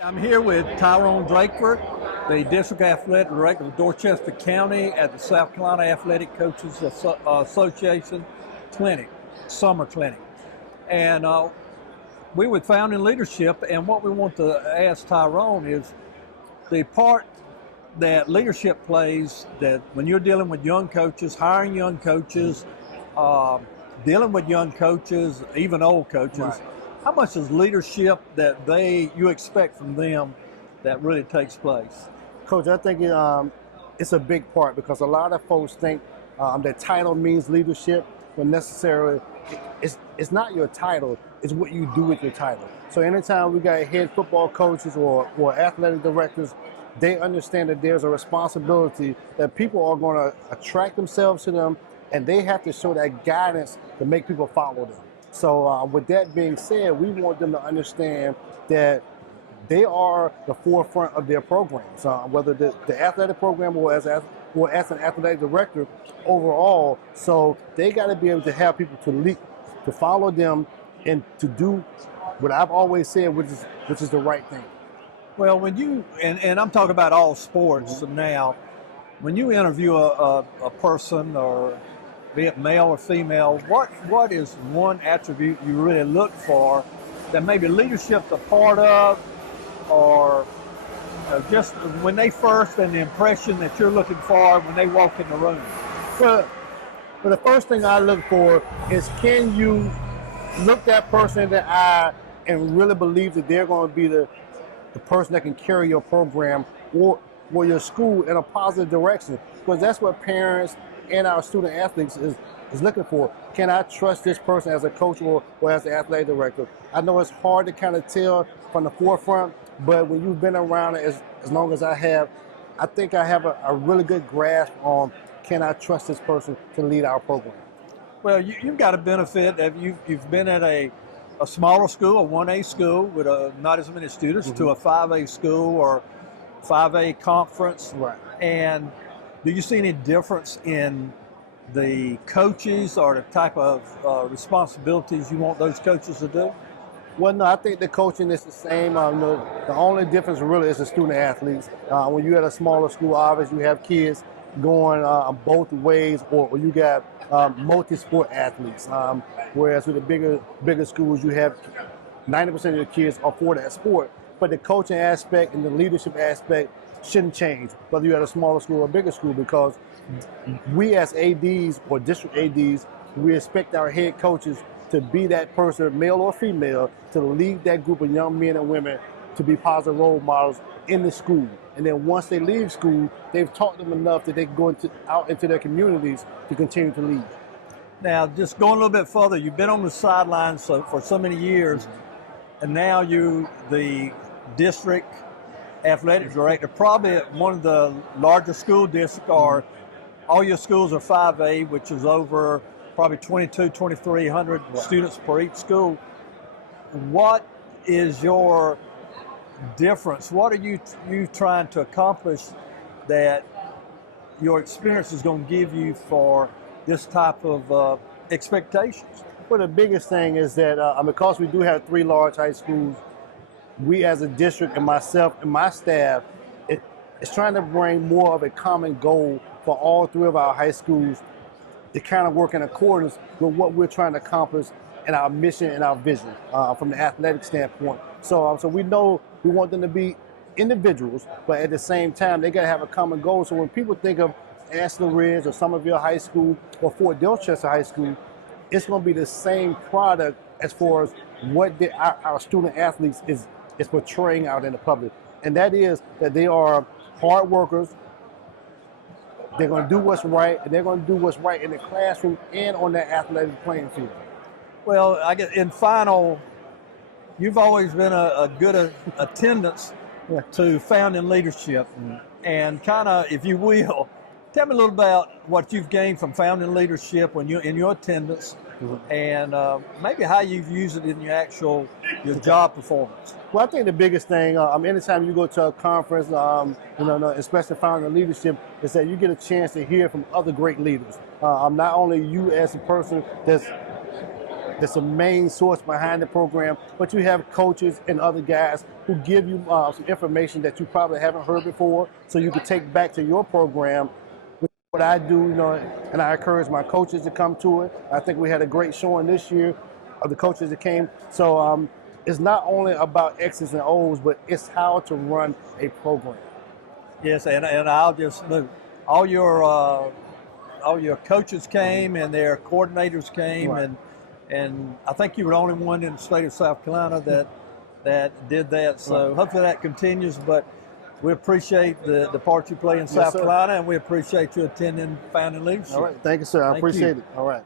I'm here with Tyronne Drakeford, the District Athletic Director of Dorchester County at the South Carolina Athletic Coaches Association Clinic, Summer Clinic. And we were found in leadership, and what we want to ask Tyronne is the part that leadership plays, that when you're dealing with young coaches, hiring young coaches, dealing with young coaches, even old coaches, Right. how much is leadership that you expect from them that really takes place? Coach, I think it's a big part because a lot of folks think that title means leadership, but necessarily it's not your title, it's what you do with your title. So anytime we got head football coaches or athletic directors, they understand that there's a responsibility that people are going to attract themselves to them, and they have to show that guidance to make people follow them. So with that being said, we want them to understand that they are the forefront of their programs, whether the athletic program or as an athletic director overall. So they got to be able to have people to follow them and to do what I've always said, which is the right thing. Well, when you, and I'm talking about all sports now, when you interview a person, or be it male or female, what is one attribute you really look for that maybe leadership's a part of, or just when they first, and the impression that you're looking for when they walk in the room? But the first thing I look for is, can you look that person in the eye and really believe that they're going to be the person that can carry your program or your school in a positive direction? Because that's what parents and our student athletes is looking for. Can I trust this person as a coach or as an athletic director? I know it's hard to kind of tell from the forefront, but when you've been around it as long as I have, I think I have a really good grasp on, can I trust this person to lead our program? Well, you've got a benefit that you've been at a smaller school, a 1A school with not as many students, to a 5A school or 5A conference. Right. And do you see any difference in the coaches or the type of responsibilities you want those coaches to do? Well, no, I think the coaching is the same. The only difference really is the student athletes. When you're at a smaller school, obviously you have kids going both ways, or you got multi-sport athletes. Whereas with the bigger schools, you have 90% of your kids are for that sport. But the coaching aspect and the leadership aspect shouldn't change, whether you're at a smaller school or a bigger school, because we as ADs or district ADs, we expect our head coaches to be that person, male or female, to lead that group of young men and women to be positive role models in the school. And then once they leave school, they've taught them enough that they can go out into their communities to continue to lead. Now, just going a little bit further, you've been on the sidelines for so many years, and now you, the district athletic director, probably at one of the larger school districts, or all your schools are 5A, which is over probably 2,300 students per each school. What is your difference? What are you trying to accomplish that your experience is going to give you for this type of expectations? Well, the biggest thing is that because we do have 3 large high schools, we as a district and myself and my staff is trying to bring more of a common goal for all 3 of our high schools to kind of work in accordance with what we're trying to accomplish in our mission and our vision from the athletic standpoint. So we know we want them to be individuals, but at the same time, they got to have a common goal. So when people think of Ashland Ridge or Somerville High School or Fort Dorchester High School, it's going to be the same product as far as what our student athletes is portraying out in the public. And that is that they are hard workers. They're going to do what's right, and they're going to do what's right in the classroom and on that athletic playing field. Well, I guess in final, you've always been a good attendance to founding leadership, and kind of, if you will, tell me a little about what you've gained from founding leadership when you're in your attendance, and maybe how you've used it in your job performance. Well, I think the biggest thing, anytime you go to a conference, especially founding leadership, is that you get a chance to hear from other great leaders. Not only you as a person that's that's the main source behind the program, but you have coaches and other guys who give you some information that you probably haven't heard before, so you can take back to your program. What I do, and I encourage my coaches to come to it. I think we had a great showing this year of the coaches that came. So it's not only about X's and O's, but it's how to run a program. Yes, and I'll just move. All your coaches came and their coordinators came, Right. and I think you were the only one in the state of South Carolina that did that. So hopefully that continues. But we appreciate the part you play in South sir. Carolina, and we appreciate you attending Founding Leadership. All right, thank you, sir. I Thank appreciate you. it. All right.